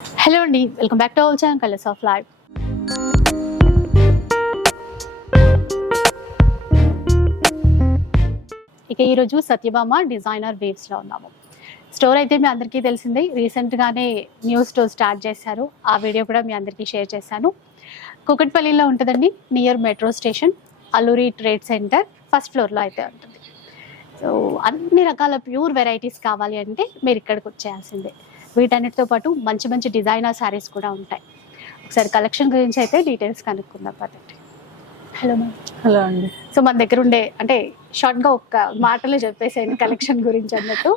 Hello అండి, welcome back to our channel colours of life. ఇక ఈరోజు సత్యభామ డిజైనర్ వేవ్స్లో ఉన్నాము. స్టోర్ అయితే మీ అందరికీ తెలిసిందే, రీసెంట్గానే న్యూ స్టోర్ స్టార్ట్ చేశారు. ఆ వీడియో కూడా మీ అందరికీ షేర్ చేశాను. కూకట్పల్లిలో ఉంటుందండి, near metro station, Alluri trade centre first ఫ్లోర్లో అయితే ఉంటుంది. సో అన్ని రకాల ప్యూర్ వెరైటీస్ కావాలి అంటే మీరు ఇక్కడికి వచ్చేయాల్సిందే. వీటన్నిటితో పాటు మంచి మంచి డిజైనర్ శారీస్ కూడా ఉంటాయి. ఒకసారి కలెక్షన్ గురించి అయితే డీటెయిల్స్ కనుక్కుందాం పదండి. Hello ma'am. హలో అండి. సో మన దగ్గర ఉండే అంటే షార్ట్గా ఒక్క మాటలో చెప్పేసేయండి కలెక్షన్ గురించి అన్నట్టు.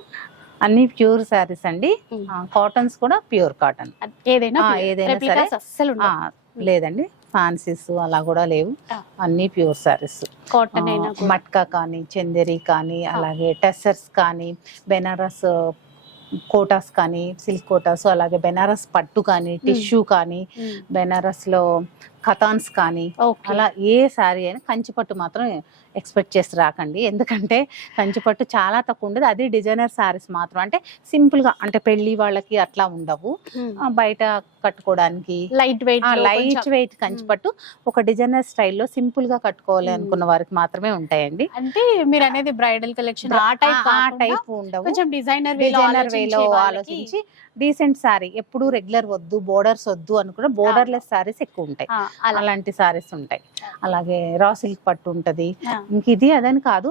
అన్ని ప్యూర్ శారీస్ అండి. కాటన్స్ కూడా ప్యూర్ కాటన్. ఏదైనా సరే అస్సలు లేదండి, ఫ్యాన్సీస్ అలా కూడా లేవు. అన్ని ప్యూర్ శారీస్. కాటన్ అయినా మట్కా కానీ, చందేరి కానీ, అలాగే టెస్సర్స్ కానీ, బెనారస్ కోటాస్ కానీ, సిల్క్ కోటాస్, అలాగే బెనారస్ పట్టు కానీ, టిష్యూ కానీ, బెనారస్ లో కథాన్స్ కానీ, అలా ఏ శారీ అయినా కంచిపట్టు మాత్రం ఎక్స్పెక్ట్ చేసి రాకండి. ఎందుకంటే కంచిపట్టు చాలా తక్కువ ఉండదు. అది డిజైనర్ శారీస్ మాత్రం, అంటే సింపుల్ గా, అంటే పెళ్లి వాళ్ళకి అట్లా ఉండవు. బయట కట్టుకోవడానికి లైట్ వెయిట్ కంచిపట్టు ఒక డిజైనర్ స్టైల్లో సింపుల్ గా కట్టుకోవాలి అనుకున్న వారికి మాత్రమే ఉంటాయండి. అంటే మీరు అనేది బ్రైడల్ కలెక్షన్ ఆ టైప్ ఉండవు. కొంచెం డిజైనర్ వేలో ఆలోచించి డీసెంట్ శారీ, ఎప్పుడు రెగ్యులర్ వద్దు, బోర్డర్స్ వద్దు అనుకున్న బోర్డర్లెస్ శారీస్ ఎక్కువ ఉంటాయి. అలాంటి శారీస్ ఉంటాయి. అలాగే రా సిల్క్ పట్టు ఉంటది. ఇంక ఇది అదని కాదు,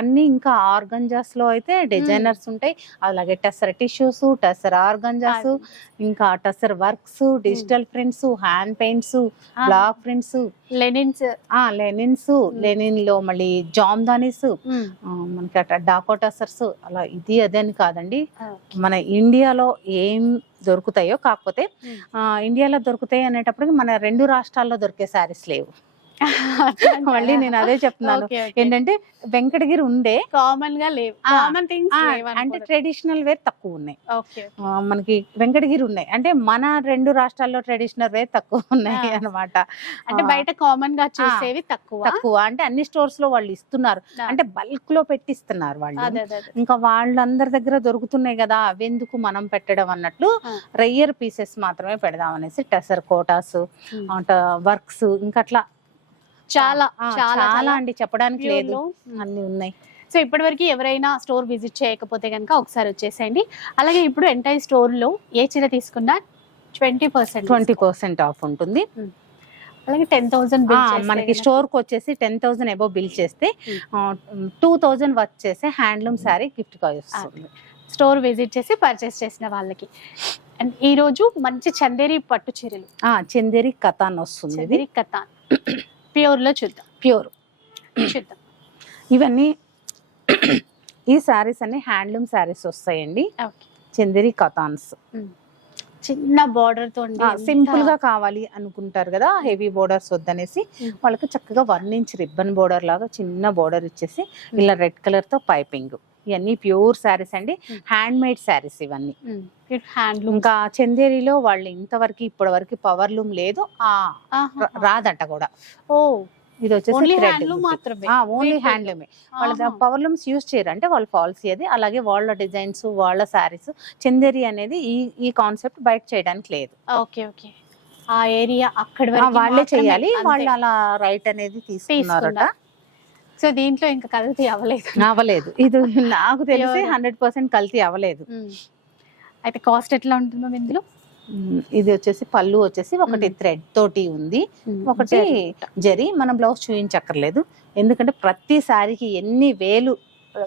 అన్ని ఇంకా ఆర్గంజాస్ లో అయితే డిజైనర్స్ ఉంటాయి. అలాగే టెసర్ టిష్యూస్, టెసర్ ఆర్గంజాస్, ఇంకా tussar works, digital prints, hand paints, block prints, linens, linen లో మళ్ళీ జామ్దానీస్, మనకి అట్లా డాకో టెసర్స్, అలా ఇది అదని కాదండి. మన ఇండియాలో ఏం దొరుకుతాయో, కాకపోతే ఇండియాలో దొరుకుతాయి అనేటప్పటికి మన 2 రాష్ట్రాల్లో దొరికే శారీస్ లేవు. మళ్ళీ నేను అదే చెప్తున్నాను. ఏంటంటే వెంకటగిరి ఉండే కామన్ గా లేవు, అంటే ట్రెడిషనల్ వేర్ తక్కువ ఉన్నాయి. మనకి వెంకటగిరి ఉన్నాయి, అంటే మన 2 రాష్ట్రాల్లో ట్రెడిషనల్ వేర్ తక్కువ ఉన్నాయి అన్నమాట. అంటే బయట కామన్ గా చూసేవి తక్కువ, అంటే అన్ని స్టోర్స్ లో వాళ్ళు ఇస్తున్నారు, అంటే బల్క్ లో పెట్టిస్తున్నారు వాళ్ళు. ఇంకా వాళ్ళందరి దగ్గర దొరుకుతున్నాయి కదా, అవెందుకు మనం పెట్టడం అన్నట్లు రేయర్ పీసెస్ మాత్రమే పెడదాం అనేసి టెసర్ కోటాస్, వర్క్స్, ఇంకా అట్లా చాలా చాలా అండి, చెప్పడానికి లేదు, అన్ని ఉన్నాయి. సో ఇప్పటివరకు ఎవరైనా స్టోర్ విజిట్ చేయకపోతే కనుక ఒకసారి వచ్చేసేయండి. అలాగే ఇప్పుడు ఎంటైర్ స్టోర్ లో ఏ చీర తీసుకున్నా 20% ఆఫ్ ఉంటుంది. అలాగే 10,000 మనకి స్టోర్ కి వచ్చేసి 10,000 అబౌవ్ బిల్ చేస్తే 2,000 వర్క్ చేసే హ్యాండ్లూమ్ శారీ గిఫ్ట్ గా వస్తుంది. స్టోర్ విజిట్ చేసి పర్చేస్ చేసిన వాళ్ళకి. అండ్ ఈ రోజు మంచి చందేరి పట్టు చీరలు, చందేరి కథాన్ వస్తుంది. చందేరి కథాన్ ప్యూర్ లో చూద్దాం. ఇవన్నీ ఈ శారీస్ అన్ని హ్యాండ్లూమ్ శారీస్ వస్తాయండి. చందేరి కథాన్స్ చిన్న బార్డర్ తో సింపుల్ గా కావాలి అనుకుంటారు కదా, హెవీ బోర్డర్స్ వద్దనేసి వాళ్ళకి చక్కగా 1 ఇంచ్ రిబ్బన్ బోర్డర్ లాగా చిన్న బోర్డర్ ఇచ్చేసి ఇలా రెడ్ కలర్ తో పైపింగ్. ఇవన్నీ ప్యూర్ శారీస్ అండి, హ్యాండ్ మేడ్ శారీస్ ఇవన్నీ. ఇంకా చందేరిలో వాళ్ళు ఇంతవరకు ఇప్పటి వరకు పవర్ లూమ్ లేదు, రాదంట కూడా. ఇది వచ్చేసి ఓన్లీ హ్యాండ్లూమే. వాళ్ళ పవర్ లూమ్స్ యూజ్ చేయరు, అంటే వాళ్ళ పాలసీ అది. అలాగే వాళ్ళ డిజైన్స్, వాళ్ళ శారీస్, చందేరి అనేది ఈ కాన్సెప్ట్ బయట చేయడానికి లేదు. ఆ ఏరియా అక్కడ వాళ్ళే చేయాలి, వాళ్ళు అలా రైట్ అనేది తీసుకున్నారట. సో దీంట్లో ఇంకా కల్తీ అవ్వలేదు. ఇది నాకు తెలిసి 100% కల్తీ అవ్వలేదు. అయితే కాస్ట్ ఎట్లా ఉంటుందో ఇందులో? ఇది వచ్చేసి పళ్ళు వచ్చేసి ఒకటి థ్రెడ్ తోటి ఉంది, ఒకటి జరీ. మనం బ్లౌజ్ చూపించక్కర్లేదు, ఎందుకంటే ప్రతి శారీకి ఎన్ని వేలు,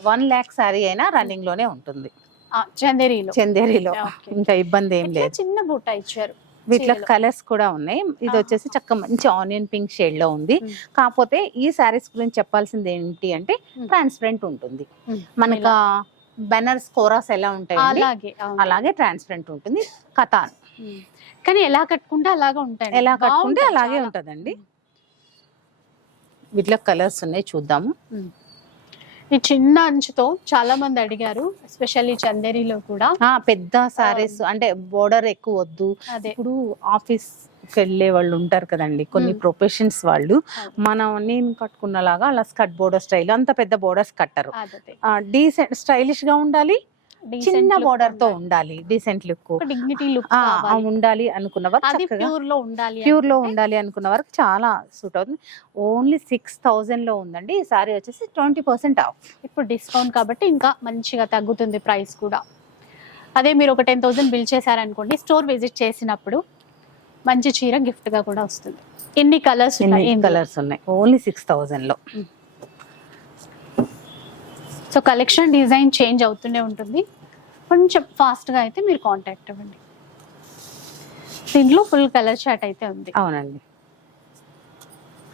1 lakh శారీ అయినా రన్నింగ్ లోనే ఉంటుంది చందేరిలో. ఇంకా ఇబ్బంది ఏం లేదు. చిన్న బూట ఇచ్చారు. వీటిలో కలర్స్ కూడా ఉన్నాయి. ఇది వచ్చేసి చక్క మంచి ఆనియన్ పింక్ షేడ్ లో ఉంది. కాకపోతే ఈ శారీస్ గురించి చెప్పాల్సింది ఏంటి అంటే ట్రాన్స్పరెంట్ ఉంటుంది. మనకు బెనర్స్ కోరాస్ ఎలా ఉంటాయి అలాగే ట్రాన్స్పరెంట్ ఉంటుంది కథాన్. కానీ ఎలా కట్టుకుంటే అలాగే ఉంటదండి. వీటిలో కలర్స్ ఉన్నాయి, చూద్దాము. ఈ చిన్న అంచుతో చాలా మంది అడిగారు, ఎస్పెషల్లీ చందేరిలో కూడా. పెద్ద సారీస్ అంటే బోర్డర్ ఎక్కువ వద్దు. ఇప్పుడు ఆఫీస్ వెళ్ళే వాళ్ళు ఉంటారు కదండి, కొన్ని ప్రొఫెషన్స్ వాళ్ళు, నేను కట్టుకున్నలాగా అలా స్కర్ట్ బోర్డర్ స్టైల్ అంత పెద్ద బోర్డర్స్ కట్టరు. డీసెంట్ స్టైలిష్ గా ఉండాలి, చిన్న బోర్డర్ తో ఉండాలి, డీసెంట్ లుక్ డిగ్నిటీ లుక్ ఉండాలి అనుకున్న వారు అది చక్కగా ప్యూర్ లో ఉండాలి ప్యూర్ లో ఉండాలి అనుకున్న వారికి చాలా సూట్ అవుతుంది. ఓన్లీ 6000 లో ఉందండి. ఈ సారీ వచ్చేసి 20% ఆఫ్. ఇప్పుడు డిస్కౌంట్ కాబట్టి ఇంకా మంచిగా తగ్గుతుంది ప్రైస్ కూడా. అదే మీరు ఒక 10,000 బిల్ చేశారనుకోండి, స్టోర్ విజిట్ చేసినప్పుడు మంచి చీర గిఫ్ట్ గా కూడా వస్తుంది. ఎన్ని కలర్స్ కలర్స్ ఉన్నాయి ఓన్లీ 6000 లో. సో కలెక్షన్ డిజైన్ చేంజ్ అవుతూనే ఉంటుంది, కొంచెం ఫాస్ట్గా అయితే మీరు కాంటాక్ట్ అవ్వండి. దీంట్లో ఫుల్ కలర్ చార్ట్ అయితే ఉంది. అవునండి,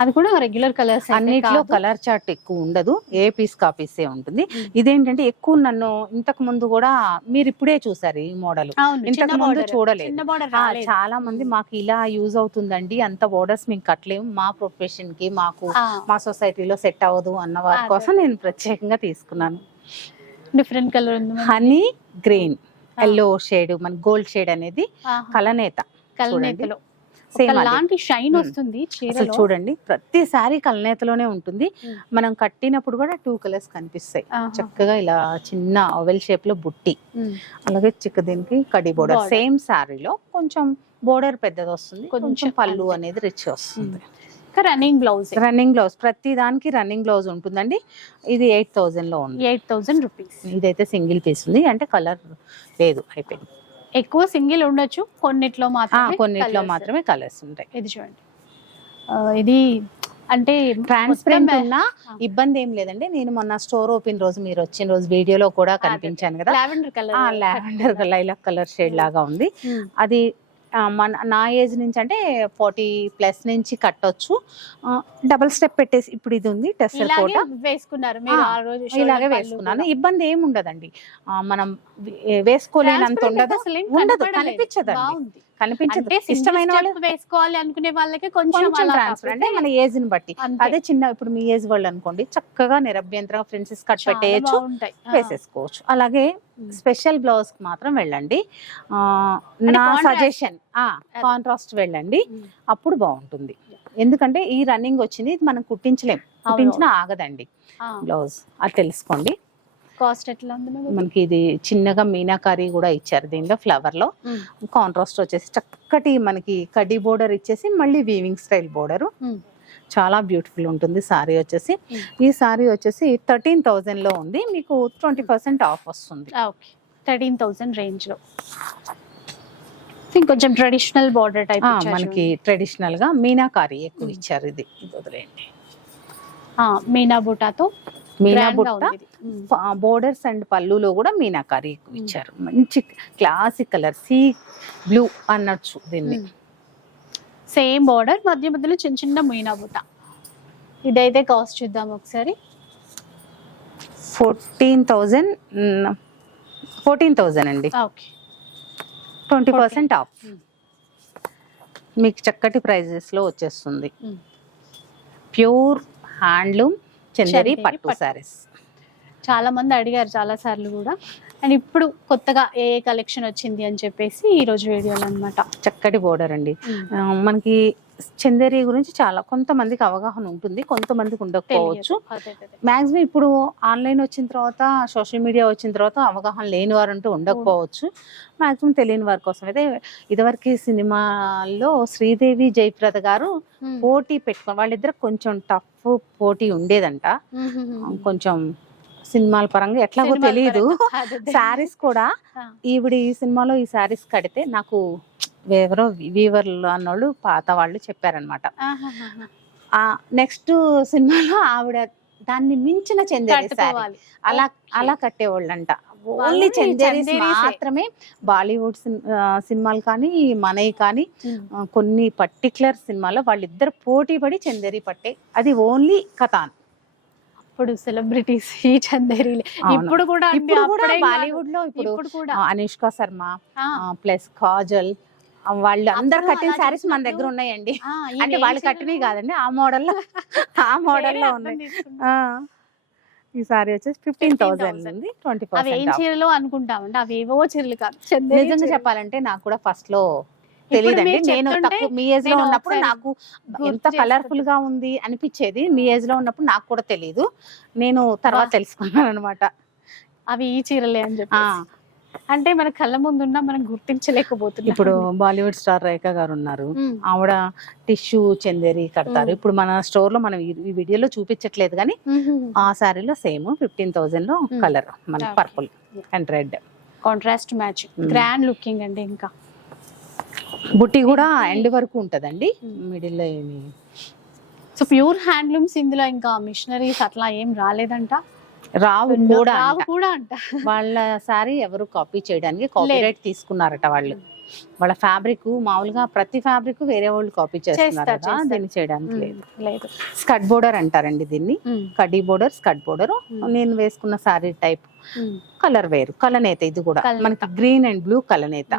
అది కూడా రెగ్యులర్ కలర్స్. అన్నిట్లో కలర్ చార్ట్ ఎక్కువ ఉండదు, ఏ పీస్ కాపీసే ఉంటుంది. ఇదేంటంటే ఎక్కువ నన్ను ఇంతకు ముందు కూడా మీరు ఇప్పుడే చూసారు ఈ మోడల్, ఇంతకు ముందు చూడలేదు. చాలా మంది మాకు ఇలా యూజ్ అవుతుందండి, అంత బోర్డర్స్ మేము కట్టలేము, మా ప్రొఫెషన్ కి మాకు మా సొసైటీలో సెట్ అవ్వదు అన్న వారి కోసం నేను ప్రత్యేకంగా తీసుకున్నాను. డిఫరెంట్ కలర్ ఉంది, హనీ గ్రీన్ ఎల్లో షేడ్, మన గోల్డ్ షేడ్ అనేది కలనేత. కలనేతలో లాంటి షైన్ వస్తుంది చీరలో. చూడండి ప్రతిసారి కలనేతలోనే ఉంటుంది. మనం కట్టినప్పుడు కూడా 2 కలర్స్ కనిపిస్తాయి చక్కగా. ఇలా చిన్న ఓవెల్ షేప్ లో బుట్టి, అలాగే దీనికి కడి బోర్డర్. సేమ్ సారీలో కొంచెం బోర్డర్ పెద్దది వస్తుంది, కొంచెం పళ్ళు అనేది రిచ్ వస్తుంది. రన్నింగ్ బ్లౌజ్ ప్రతి దానికి రన్నింగ్ బ్లౌజ్ ఉంటుందండి. ఇది 8000 లో ఉంది, 8000 రూపీస్. ఇదైతే సింగిల్ పీస్ ఉంది, అంటే కలర్ లేదు, అయిపోయింది. ఎక్కువ సింగిల్ ఉండొచ్చు, కొన్నిట్లో మాత్రమే కలర్స్ ఉంటాయి. ఇది చూడండి, ఇది అంటే ట్రాన్స్పరెంట్ ఉన్నా ఇబ్బంది ఏం లేదండి. నేను మొన్న స్టోర్ ఓపెన్ రోజు మీరు వచ్చిన రోజు వీడియోలో కూడా కనిపించాను కదా, లావెండర్ లైలాక్ కలర్ షేడ్ లాగా ఉంది. అది నా ఏజ్ నుంచి అంటే 40+ నుంచి కట్టొచ్చు. డబుల్ స్టెప్ పెట్టేసి ఇప్పుడు ఇది ఉంది టెస్సర్ కోట వేసుకున్నారు, ఇలాగే వేసుకున్నాను. ఇబ్బంది ఏమి ఉండదండి, మనం వేసుకోలేనంత ఉండదు, కనిపించదు. ఇష్టమైన వాళ్ళు వేసుకోవాలి అనుకునే వాళ్ళకి కొంచెం ట్రాన్స్ఫర్ అంటే మన ఏజ్ ని బట్టి. అదే చిన్న ఇప్పుడు మీ ఏజ్ వాళ్ళు అనుకోండి, చక్కగా నిరభ్యంతరంగా ప్రిన్సెస్ కట్ పెట్టేయచ్చు, వేసేసుకోవచ్చు. అలాగే స్పెషల్ బ్లౌజ్ కి మాత్రం వెళ్ళండి, నా సజెషన్ కాంట్రాస్ట్ వెళ్ళండి, అప్పుడు బాగుంటుంది. ఎందుకంటే ఈ రన్నింగ్ వచ్చింది, ఇది మనం కుట్టించినా ఆగదండి బ్లౌజ్, అది తెలుసుకోండి. కాస్ట్ ఎట్లా ఉంది మనకి? ఇది చిన్నగా మీనాకారి కూడా ఇచ్చారు దీనిలో, ఫ్లవర్ లో. కాంట్రాస్ట్ వచ్చేసి చక్కటి మనకి కడ్డీ బోర్డర్ ఇచ్చేసి మళ్ళీ వీవింగ్ స్టైల్ బోర్డర్, చాలా బ్యూటిఫుల్ ఉంటుంది. సారీ వచ్చేసి ఈ సారీ వచ్చేసి 13,000 లో ఉంది, మీకు 20% ఆఫ్ వస్తుంది. 13,000 రేంజ్ లో. ఇంకొంచెం ట్రెడిషనల్ బోర్డర్ టైప్ మనకి ట్రెడిషనల్ గా మీనాకారి ఎక్కువ ఇచ్చారు. ఇది వదిలేయండి, మీనా బుటాతో, మీనా బుట్ట బోర్డర్స్ అండ్ పళ్ళులో కూడా మీనాకారి ఎక్కువ ఇచ్చారు. మంచి క్లాసిక్ కలర్, సీ బ్లూ అనొచ్చు దీన్ని. సేమ్ బోర్డర్, మధ్య మధ్యలో చిన్న చిన్న మీనా బుట్ట. ఇదైతే కాస్ట్ చూద్దాం ఒకసారి. 14,000 అండి. 20% ఆఫ్, మీకు చక్కటి ప్రైజెస్ లో వచ్చేస్తుంది. ప్యూర్ హ్యాండ్లూమ్ చందేరి పట్టు సారీస్. చాలా మంది అడిగారు చాలా సార్లు కూడా, అండ్ ఇప్పుడు కొత్తగా ఏ కలెక్షన్ వచ్చింది అని చెప్పేసి ఈ రోజు వీడియోలో అన్నమాట. చక్కటి బోర్డర్ అండి. మనకి చందేరి గురించి చాలా కొంతమందికి అవగాహన ఉంటుంది, కొంతమందికి ఉండకపోవచ్చు. మాక్సిమం ఇప్పుడు ఆన్లైన్ వచ్చిన తర్వాత, సోషల్ మీడియా వచ్చిన తర్వాత అవగాహన లేని వారు అంటూ ఉండకపోవచ్చు. మాక్సిమం తెలియని వారి కోసం అయితే, ఇదివరకు సినిమాల్లో శ్రీదేవి జయప్రద గారు పోటీ పెట్టుకుని, వాళ్ళిద్దరు కొంచెం టఫ్ పోటీ ఉండేదంట. కొంచెం సినిమాల పరంగా ఎట్లాగో తెలియదు. శారీస్ కూడా ఈవిడ ఈ సినిమాలో ఈ శారీస్ కడితే నాకు ఎవరో వీవర్లు అన్నోళ్ళు పాత వాళ్ళు చెప్పారనమాట. నెక్స్ట్ సినిమాలో ఆవిడ దాన్ని మించిన చందేరి శారీ అలా కట్టేవాళ్ళంట. ఓన్లీ చందేరీస్ మాత్రమే. బాలీవుడ్ సినిమాలు కానీ, మనవి కానీ, కొన్ని పర్టికులర్ సినిమాలో వాళ్ళిద్దరు పోటీ పడి చందేరి పట్టే, అది ఓన్లీ కథాన్. ఇప్పుడు సెలబ్రిటీస్ ఈ చందేరి ఇప్పుడు కూడా బాలీవుడ్ లో ఇప్పుడు కూడా అనుష్క శర్మ ప్లస్ కాజల్ వాళ్ళు అందరు కట్టిన శారీస్ మన దగ్గర ఉన్నాయండి. అంటే వాళ్ళు కట్టినవి కాదండి, ఆ మోడల్లో ఉన్నాయి. ఈ సారీ వచ్చేసి 15,000 ఉంది, 20% చీరలు అనుకుంటామండి, అవేవో చీరలు కాదు. నిజంగా చెప్పాలంటే నాకు కూడా ఫస్ట్ లో తెలియదండి. నేను తక్కువ మీ ఏజ్ లో ఉన్నప్పుడు నాకు ఎంత కలర్ఫుల్ గా ఉంది అనిపించేది. మీ ఏజ్ లో ఉన్నప్పుడు నాకు కూడా తెలియదు, నేను తర్వాత తెలుసుకున్నాను అనమాట. అవి ఈ చీరలే అని చెప్పి అంటే మన కళ్ళ ముందున్నా మనం గుర్తించలేకపోతున్నాం. ఇప్పుడు బాలీవుడ్ స్టార్ రేఖ గారు ఉన్నారు, ఆవిడ టిష్యూ చందేరి కడతారు. ఇప్పుడు మన స్టోర్ లో మనం ఈ వీడియోలో చూపించట్లేదు కానీ ఆ శారీలో సేమ్ 15,000 లో కలర్ మన purple and red contrast match, grand looking అండి. ఇంకా బుట్టి కూడా ఎండ్ వరకు ఉంటదండి, మిడిల్ లో ఏమి. సో ప్యూర్ హ్యాండ్లూమ్స్ ఇందులో, ఇంకా మిషనరీస్ అట్లా ఏం రాలేదంట, రావు కూడా అంట. వాళ్ళ సారీ ఎవరు కాపీ చేయడానికి కాపీరైట్ తీసుకున్నారట వాళ్ళు. వాళ్ళ ఫ్యాబ్రిక్ మామూలుగా ప్రతి ఫ్యాబ్రిక్ వేరే వాళ్ళు కాపీ చేస్తున్నారు కదా, దీన్ని చేయడానికి లేదు. స్కట్ బోర్డర్ అంటారండి దీన్ని, కడ్డీ బోర్డర్, స్కట్ బోర్డర్. నేను వేసుకున్న సారీ టైప్ కలర్ వేరు, కలనేత. ఇది కూడా మనకి గ్రీన్ అండ్ బ్లూ కలనేత,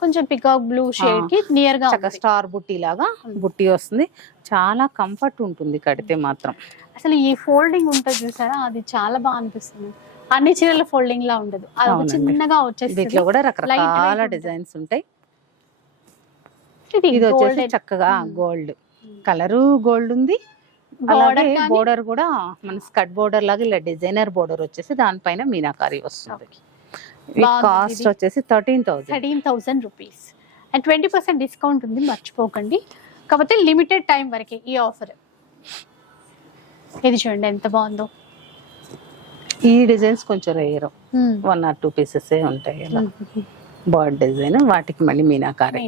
కొంచెం పికాక్ బ్లూ షేడ్ కి నియర్ గా స్టార్ బుట్టి లాగా బుట్టి వస్తుంది. చాలా కంఫర్ట్ ఉంటుంది కడితే మాత్రం. అసలు ఈ ఫోల్డింగ్ ఉంటుంది చూసారా, అది చాలా బాగా అనిపిస్తుంది. అన్ని చీరల ఫోల్డింగ్ లా ఉండదు, అది చిన్నగా వచ్చేసి. దీంట్లో కూడా రకరకాల డిజైన్స్ ఉంటాయి. ఇది వచ్చేసి చక్కగా గోల్డ్ కలరు, గోల్డ్ ఉంది. అలాగే బోర్డర్ కూడా మన స్కట్ బోర్డర్ లాగా ఇలా డిజైనర్ బోర్డర్ వచ్చేసి దానిపైన మీనాకారి వస్తుంది. కాస్ట్ వచ్చేసి 13,000 రూపీస్ అండ్ 20% డిస్కౌంట్ ఉంది, మర్చిపోకండి. కాకపోతే లిమిటెడ్ టైం వరకే ఈ ఆఫర్. ఇది చూడండి ఎంత బాగుందో. ఈ డిజైన్స్ కొంచెం రేర్, 1 or 2 పీసెస్ ఉంటాయి. బర్డ్ డిజైన్, వాటికి మళ్ళీ మీనాకారి.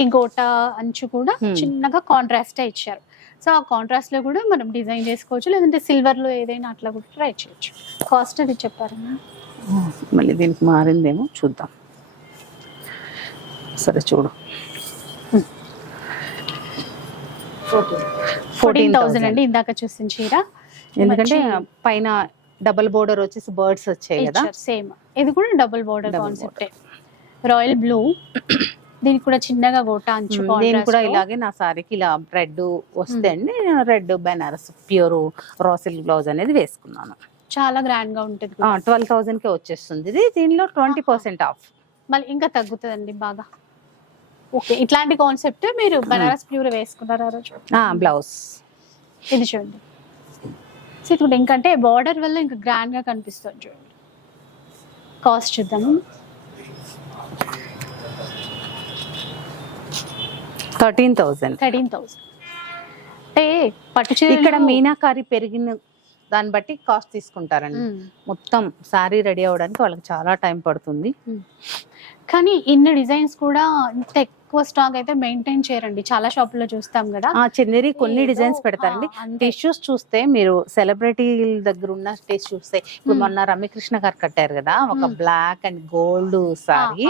ఈ గోట అంచు కూడా చిన్నగా కాంట్రాస్ట్ ఇచ్చారు. సో ఆ కాంట్రాస్ట్ లో కూడా మనం డిజైన్ చేసుకోవచ్చు, లేదంటే సిల్వర్ లో ఏదైనా అట్లా కూడా ట్రై చేయొచ్చు. కాస్ట్ అది చెప్పారన్నా, మళ్ళీ దీనికి మారిందేమో చూద్దాం. సరే చూడు, 14,000 అండి ఇందాక చూసిన చీర. ఎందుకంటే పైన డబుల్ బోర్డర్ వచ్చేసి బర్డ్స్ వచ్చాయి కదా, సేమ్. ఇది కూడా double border concept, royal blue. దీనికి కూడా చిన్నగా గోట అంచు. దీనికి కూడా ఇలాగే నా సారీకి ఇలా రెడ్ వస్తే అండి, red Benaras pure raw silk blouse అనేది వేసుకున్నాను. చాలా గ్రాండ్ గా ఉంటుంది. 12,000 కే వచ్చేస్తుంది ఇది. దీనిలో 20% ఆఫ్, మళ్ళీ ఇంకా తగ్గుతుందండి బాగా. ఓకే, ఇట్లాంటి కాన్సెప్ట్ మీరు బనారస్ ప్యూర్ వేసుకున్నారు ఆ రోజు. బ్లౌజ్ ఇది చూడండి, ఇది ఇంకంటే బార్డర్ వల్ల ఇంకా గ్రాండ్ గా కనిపిస్తుంది. చూడండి కాస్ట్ చూద్దాము. 13,000. అంటే పట్టు చీర ఇక్కడ మీనాకారి పెరిగిన దాన్ని బట్టి కాస్ట్ తీసుకుంటారండి. మొత్తం సారీ రెడీ అవ్వడానికి వాళ్ళకి చాలా టైం పడుతుంది. కానీ ఇన్ని డిజైన్స్ కూడా ఇంత ఎక్కువ స్టాక్ అయితే మెయింటైన్ చేయరండి. చాలా షాపుల్లో చూస్తాం కదా, చందేరి కొన్ని డిజైన్స్ పెడతారండి. టిష్యూస్ చూస్తే మీరు సెలబ్రిటీల దగ్గర ఉన్న టిష్యూస్ చూస్తే, ఇప్పుడు మొన్న రమ్యకృష్ణ గారు కట్టారు కదా ఒక బ్లాక్ అండ్ గోల్డ్ సారీ,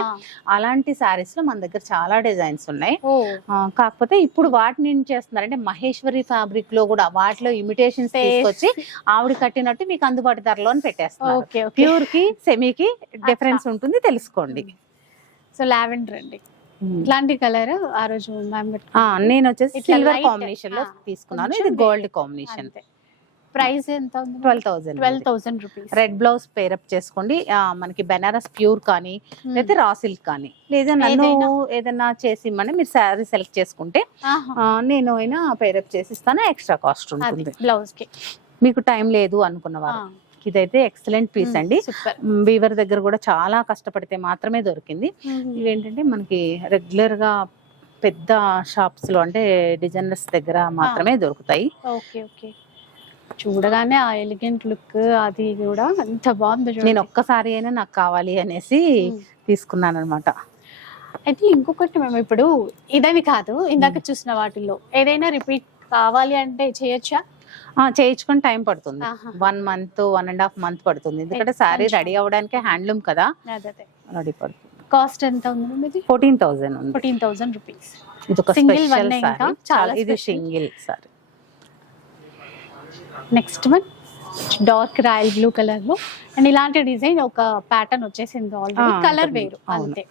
అలాంటి సారీస్ లో మన దగ్గర చాలా డిజైన్స్ ఉన్నాయి. కాకపోతే ఇప్పుడు వాటిని ఏం చేస్తున్నారంటే మహేశ్వరి ఫ్యాబ్రిక్ లో కూడా వాటిలో ఇమిటేషన్స్ తీసుకొచ్చి ఆవిడ కట్టినట్టు మీకు అందుబాటు ధరలో పెట్టేస్తారు. ప్యూర్ కి సెమీకి డిఫరెన్స్ ఉంటుంది, తెలుసుకోండి. సో లావెండర్ అండి, ఇట్లాంటి కలర్ ఆ రోజు నేను వచ్చేసి సిల్వర్ కాంబినేషన్ లో తీసుకున్నాను. ఇది గోల్డ్ కాంబినేషన్. ప్రైస్ ఎంత? 12,000 రూపీస్. రెడ్ బ్లౌజ్ పేరప్ చేసుకోండి. మనకి బెనారస్ ప్యూర్ కానీ లేదా రా సిల్క్ కానీ, లేదా నన్ను ఏదైనా చేసి ఇమ్మని మీరు శారీ సెలెక్ట్ చేసుకుంటే నేను అయినా పేరప్ చేసి ఇస్తాను. ఎక్స్ట్రా కాస్ట్ ఉంటుంది బ్లౌజ్ కి. మీకు టైం లేదు అనుకున్నవారు ఇదైతే ఎక్సలెంట్ పీస్ అండి. వీవర్ దగ్గర కూడా చాలా కష్టపడితే మాత్రమే దొరికింది. ఇవేంటంటే మనకి రెగ్యులర్ గా పెద్ద షాప్స్ లో అంటే డిజైనర్స్ దగ్గర మాత్రమే దొరుకుతాయి. చూడగానే ఆ ఎలిగెంట్ లుక్ అది కూడా ఎంత బాగుంది. నేను ఒక్కసారి అయినా నాకు కావాలి అనేసి తీసుకున్నాను అనమాట. అయితే ఇంకొకటి మేము ఇప్పుడు ఇదని కాదు, ఇందాక చూసిన వాటిల్లో ఏదైనా రిపీట్ కావాలి అంటే చేయొచ్చా? చేయించుకొని టైం పడుతుంది. 1 month 1.5 month పడుతుంది. ఎందుకంటే సారీ రెడీ అవ్వడానికి హ్యాండ్లూమ్ కదా, రెడీ పడుతుంది. కాస్ట్ ఎంత ఉంది? 14,000 ఉంది. 14,000 రూపీస్. ఇది ఒక స్పెషల్ సారీ, చాలా ఇది single sorry. Next one dark royal blue colour లో, అండ్ ఇలాంటి డిజైన్ ఒక ప్యాటర్న్ వచ్చేసింది ఆల్రెడీ, కలర్ వేరు అంతే.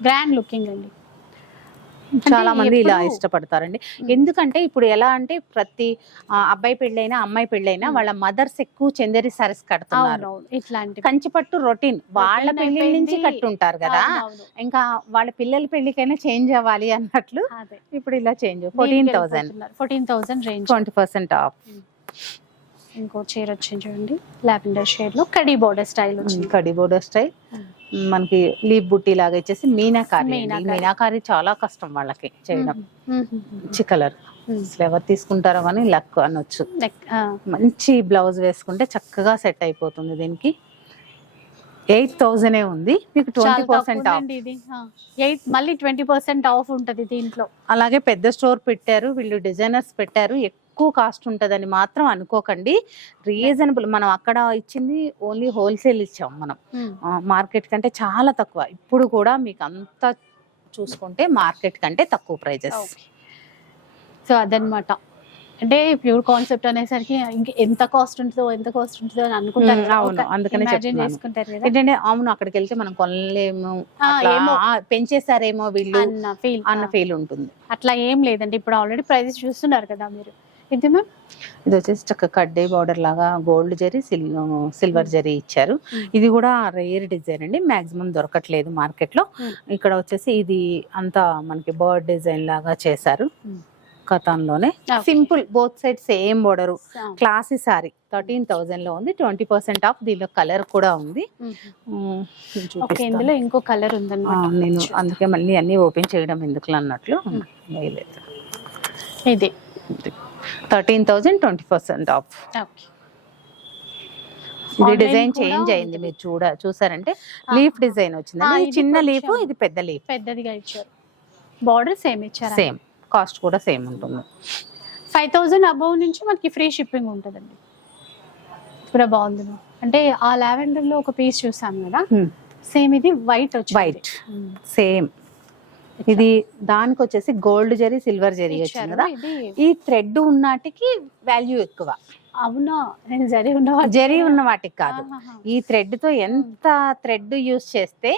గ్రాండ్ లుకింగ్ అండి. చాలా మంది ఇలా ఇష్టపడతారండి. ఎందుకంటే ఇప్పుడు ఎలా అంటే ప్రతి అబ్బాయి పెళ్ళైనా అమ్మాయి పెళ్ళైనా వాళ్ళ మదర్స్ ఎక్కువ చందేరి సారీస్ కడుతున్నారు. ఇట్లాంటి కంచిపట్టు రొటీన్ వాళ్ళ పెళ్లి నుంచి కట్టుంటారు కదా, ఇంకా వాళ్ళ పిల్లల పెళ్లికైనా చేంజ్ అవ్వాలి అన్నట్లు ఇప్పుడు ఇలా చేంజ్. 14,000 range, 20% of. ఇంకో చీర వచ్చింది చూడండి, లావెండర్ షేడ్ లో కడీ బోర్డర్ స్టైల్ వచ్చింది. కడీ బోర్డర్ స్టైల్ మనకి లీప్ బుట్టి లాగా ఇచ్చేసి మీనాకారి. మీనాకారి. మీనాకారి చాలా కష్టం వాళ్ళకి చేయడం. మ్మ్. మంచి కలర్. అసలు ఎవరు తీసుకుంటారో కానీ లక్ అనొచ్చు. ఆ, మంచి బ్లౌజ్ వేసుకుంటే చక్కగా సెట్ అయిపోతుంది. దీనికి 8,000 ఉంది, మీకు చాలా 20% తక్కువ ఆఫ్. అండి ఇది. మళ్ళీ 20% ఆఫ్ ఉంటది దీంట్లో. అలాగే పెద్ద స్టోర్ పెట్టారు వీళ్ళు, డిజైనర్స్ పెట్టారు, ఎక్కువ కాస్ట్ ఉంటుందని మాత్రం అనుకోకండి. రీజనబుల్. మనం అక్కడ ఇచ్చింది ఓన్లీ హోల్సేల్ ఇచ్చాం మనం, మార్కెట్ కంటే చాలా తక్కువ. ఇప్పుడు కూడా మీకు అంతా చూసుకుంటే మార్కెట్ కంటే తక్కువ ప్రైజెస్. సో అదనమాట. అంటే ప్యూర్ కాన్సెప్ట్ అనేసరికి ఇంక ఎంత కాస్ట్ ఉంటుందో అని అనుకుంటారు కదా. అవును, అందుకనే Imagine చెప్తున్నాను. చేసుకుంటారు కదా ఏంటంటే అవును అక్కడికి వెళ్తే మనం కొనలేము, ఏమో. పెంచేసారేమో వీళ్ళు అన్న ఫీల్ ఫీల్ ఉంటుంది. అట్లా ఏం లేదండి. ఇప్పుడు ఆల్రెడీ ప్రైజెస్ చూస్తున్నారు కదా మీరు. ఇది మ్యామ్ ఇది వచ్చేసి చక్క కడ్డే బార్డర్ లాగా గోల్డ్ జరీ సిల్వర్ జరీ ఇచ్చారు. ఇది కూడా రేర్ డిజైన్ అండి, మాక్సిమం దొరకట్లేదు మార్కెట్ లో. ఇక్కడ వచ్చేసి ఇది అంతా మనకి బర్డ్ డిజైన్ లాగా చేశారు కథాన్లోనే. Simple, both side same border, classy sari. 13,000 లో ఉంది, 20% ఆఫ్. దీనిలో కలర్ కూడా ఉంది. ఇందులో ఇంకో కలర్ ఉందన్నమాట. నేను అందుకే మళ్ళీ అన్ని ఓపెన్ చేయడం ఎందుకు అన్నట్లు వేయలేదు. ఇది 13,000, 20% ఆఫ్. ఇది డిజైన్ చేంజ్ అయింది, మీరు చూసారంటే లీఫ్ డిజైన్ వచ్చింది. ఇది చిన్న లీఫ్, ఇది పెద్ద లీఫ్. పెద్దదిగా ఇచ్చారు. బార్డర్ సేమ్ ఇచ్చారు. సేమ్ కాస్ట్ కూడా సేమ్ ఉంటుంది. 5,000 అబౌవ్ నుంచి మనకి ఫ్రీ షిప్పింగ్ ఉంటుందండి. కూడా బాగుంది. అంటే ఆ లావెండర్ లో ఒక పీస్ చూసాం కదా, సేమ్ ఇది వైట్ వైట్ సేమ్. ఇది దానికి వచ్చేసి గోల్డ్ జరీ సిల్వర్ జరీ వచ్చింది కదా. ఈ థ్రెడ్ ఉన్నటికి వాల్యూ ఎక్కువ. అవునా, నేను జరీ ఉన్న వాటికి కాదు. ఈ థ్రెడ్ తో ఎంత థ్రెడ్ యూస్ చేస్తే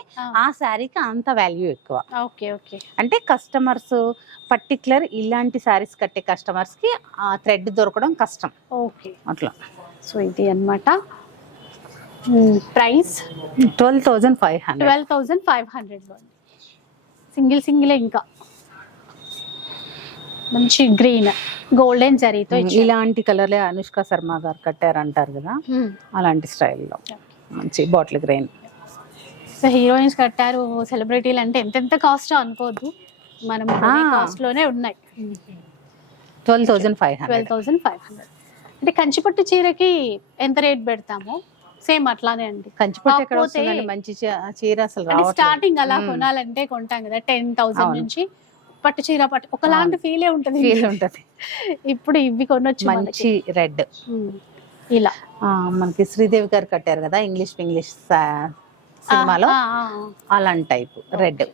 ఆ శారీకి అంత వాల్యూ ఎక్కువ. Okay okay. అంటే కస్టమర్స్ పర్టికులర్ ఇలాంటి శారీస్ కట్టే కస్టమర్స్ కి ఆ థ్రెడ్ దొరకడం కష్టం. ఓకే అట్లా. సో ఇది అన్నమాట. ప్రైస్ 12,500. 12,500 సింగిల్ ఇంకా మంచి గ్రీన్ గోల్డెన్ జరీతో ఇలాంటి కలర్లే అనుష్క శర్మ గారు కట్టారంటారు కదా, అలాంటి స్టైల్లో మంచి బాటిల్ గ్రీన్. సో హీరోయిన్స్ కట్టారు, సెలబ్రిటీలు అంటే ఎంత కాస్ట్ అనుకోవద్దు, మనం కాస్ట్ లోనే ఉన్నాయి. 12,500. అంటే కంచిపట్టు చీరకి ఎంత రేట్ పెడతామో సేమ్ అట్లానే అండి. కంచిపట్టు ఎక్కడ వస్తుందండి మంచి చీర అసలు స్టార్టింగ్ అలా కొనాలంటే కొంటాం కదా 10,000 నుంచి. పట్టు చీర ఒకలాంటి ఫీలే ఉంటది. ఇప్పుడు ఇవి కొనొచ్చు. మంచి రెడ్ ఇలా మనకి శ్రీదేవి గారు కట్టారు కదా ఇంగ్లీష్ సినిమాలో, అలాంటి టైప్ రెడ్.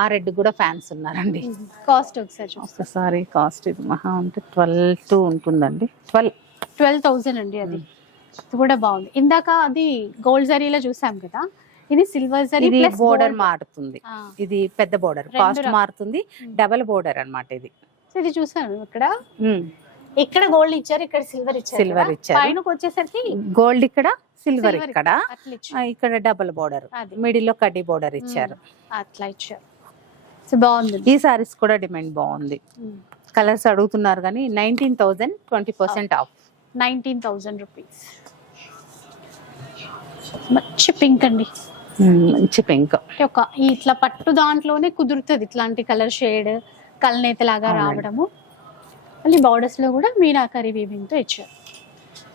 ఆ రెడ్ కూడా ఫ్యాన్స్ ఉన్నారండి. కాస్ట్ ఒకసారి కాస్ట్ ఇది మహా ఉంటే 12 ఉంటుందండి. 12,000 అండి. అది కూడా బాగుంది. ఇందాక అది గోల్డ్ జరీలో చూసాం కదా, ఇది సిల్వర్ జరీ. ఇది బోర్డర్ మారుతుంది, ఇది పెద్ద బోర్డర్, కాస్ట్ మారుతుంది. డబల్ బోర్డర్ అన్నమాట ఇది. ఇది చూసాను ఇక్కడ గోల్డ్ ఇచ్చారు, ఇక్కడ సిల్వర్ ఇచ్చారు. పైనకి వచ్చేసరికి గోల్డ్ ఇక్కడ, సిల్వర్ ఇక్కడ డబల్ బోర్డర్, మిడిల్ లో కడ్డీ బోర్డర్ ఇచ్చారు. అట్లా ఇచ్చారు. సో బాగుంది. ఈ సారీస్ కూడా డిమాండ్ బాగుంది. కలర్స్ అడుగుతున్నారు కానీ 19,000, 20% ఆఫ్. 19,000 రూపీస్. మంచి పింక్ అండి, మంచి పింక్. ఒక ఇట్లా పట్టు దాంట్లోనే కుదురుతుంది ఇట్లాంటి కలర్ షేడ్, కల్నేత లాగా రావడము. మళ్ళీ బార్డర్స్ లో కూడా మీనాకరి వీవింగ్ తో ఇచ్చారు.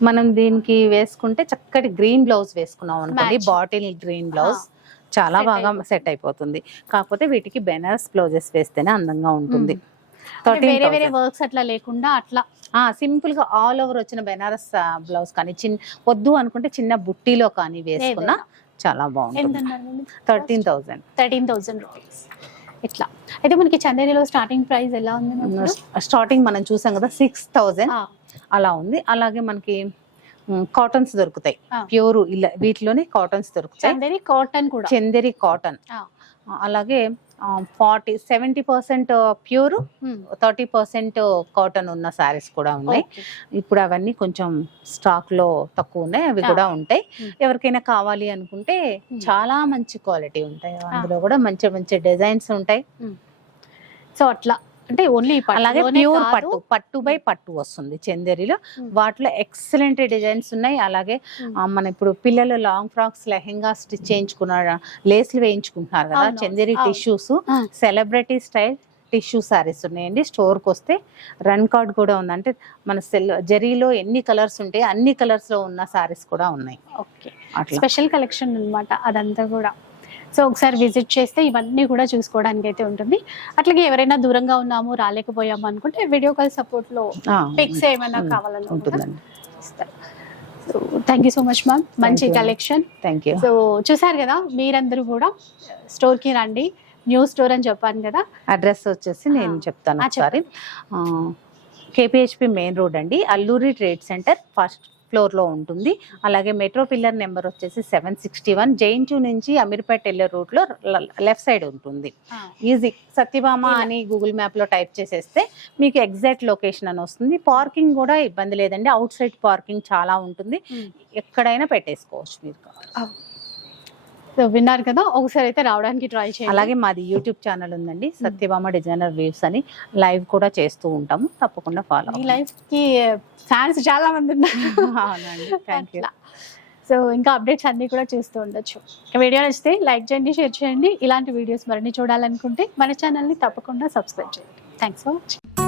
మనం దీనికి వేసుకుంటే చక్కటి గ్రీన్ బ్లౌజ్ వేసుకున్నాం అనుకోండి, బాటిల్ గ్రీన్ బ్లౌజ్ చాలా బాగా సెట్ అయిపోతుంది. కాకపోతే వీటికి బెనారస్ బ్లౌజెస్ వేస్తేనే అందంగా ఉంటుంది. వేరే వేరే వర్క్స్ అట్లా లేకుండా అట్లా సింపుల్ గా ఆల్ ఓవర్ వచ్చిన బెనారస్ బ్లౌజ్ కానీ వద్దు అనుకుంటే చిన్న బుట్టీలో కానీ వేసుకున్నా చాలా బాగుంటుంది. 13,000 రూపీస్. ఇట్లా అయితే మనకి చందేరిలో స్టార్టింగ్ ప్రైస్ ఎలా ఉంది? స్టార్టింగ్ మనం చూసాం కదా 6,000 అలా ఉంది. అలాగే మనకి కాటన్స్ దొరుకుతాయి, ప్యూర్ ఇలా వీటిలోనే కాటన్స్ దొరుకుతాయి. చందేరి కాటన్. అలాగే 70% ప్యూర్, 30% కాటన్ ఉన్న శారీస్ కూడా ఉన్నాయి. ఇప్పుడు అవన్నీ కొంచెం స్టాక్ లో తక్కువ ఉన్నాయి, అవి కూడా ఉంటాయి. ఎవరికైనా కావాలి అనుకుంటే చాలా మంచి క్వాలిటీ ఉంటాయి, అందులో కూడా మంచి మంచి డిజైన్స్ ఉంటాయి. సో అట్లా అంటే ఓన్లీ అలాగే ప్యూర్ పట్టు బై పట్టు వస్తుంది చందేరిలో. వాటిలో ఎక్సలెంట్ డిజైన్స్ ఉన్నాయి. అలాగే మన ఇప్పుడు పిల్లలు లాంగ్ ఫ్రాక్స్ లెహెంగా స్టిచ్ చేయించుకున్న లేస్లు వేయించుకుంటున్నారు కదా, Chanderi tissues celebrity style tissue saris ఉన్నాయండి. స్టోర్కి వస్తే రన్ కార్డ్ కూడా ఉంది. అంటే మన జరీలో ఎన్ని కలర్స్ ఉంటాయి అన్ని కలర్స్ లో ఉన్న సారీస్ కూడా ఉన్నాయి. ఓకే, స్పెషల్ కలెక్షన్ అన్నమాట అదంతా కూడా. సో ఒకసారి విజిట్ చేస్తే ఇవన్నీ కూడా చూసుకోవడానికి అయితే ఉంటుంది. అట్లాగే ఎవరైనా దూరంగా ఉన్నాము రాలేకపోయాము అనుకుంటే వీడియో కాల్ సపోర్ట్ లో పిక్స్ ఏమైనా కావాలనుకుంటుందండి. So thank you so much ma'am, మంచి కలెక్షన్. Thank you. సో చూసారు కదా, మీరందరూ కూడా స్టోర్ కి రండి. న్యూ స్టోర్ అని చెప్పాను కదా, అడ్రస్ వచ్చేసి నేను చెప్తాను ఒకసారి. కేపీహెచ్పి మెయిన్ రోడ్ అండి, Alluri trade centre first floor లో ఉంటుంది. అలాగే మెట్రో పిల్లర్ నెంబర్ వచ్చేసి 761. జైన్చూ నుంచి అమీర్పేట్ వెళ్ళే రూట్ లో లెఫ్ట్ సైడ్ ఉంటుంది. ఈజీ సత్యభామ అని గూగుల్ మ్యాప్ లో టైప్ చేసేస్తే మీకు ఎగ్జాక్ట్ లొకేషన్ అని వస్తుంది. పార్కింగ్ కూడా ఇబ్బంది లేదండి, అవుట్ సైడ్ పార్కింగ్ చాలా ఉంటుంది, ఎక్కడైనా పెట్టేసుకోవచ్చు మీరు. విన్నారు కదా, ఒకసారి అయితే రావడానికి ట్రై చేయండి. అలాగే మాది యూట్యూబ్ ఛానల్ ఉందండి, సత్యభామ డిజైనర్ వేవ్స్ అని. లైవ్ కూడా చేస్తూ ఉంటాము, తప్పకుండా ఫాలో. ఈ లైవ్ కి ఫ్యాన్స్ చాలా మంది ఉన్నారు. Thank you. సో ఇంకా అప్డేట్స్ అన్ని కూడా చూస్తూ ఉండొచ్చు. వీడియో నచ్చితే లైక్ చేయండి, షేర్ చేయండి. ఇలాంటి వీడియోస్ మరిన్ని చూడాలనుకుంటే మన ఛానల్ని తప్పకుండా సబ్స్క్రైబ్ చేయండి. Thanks for watching.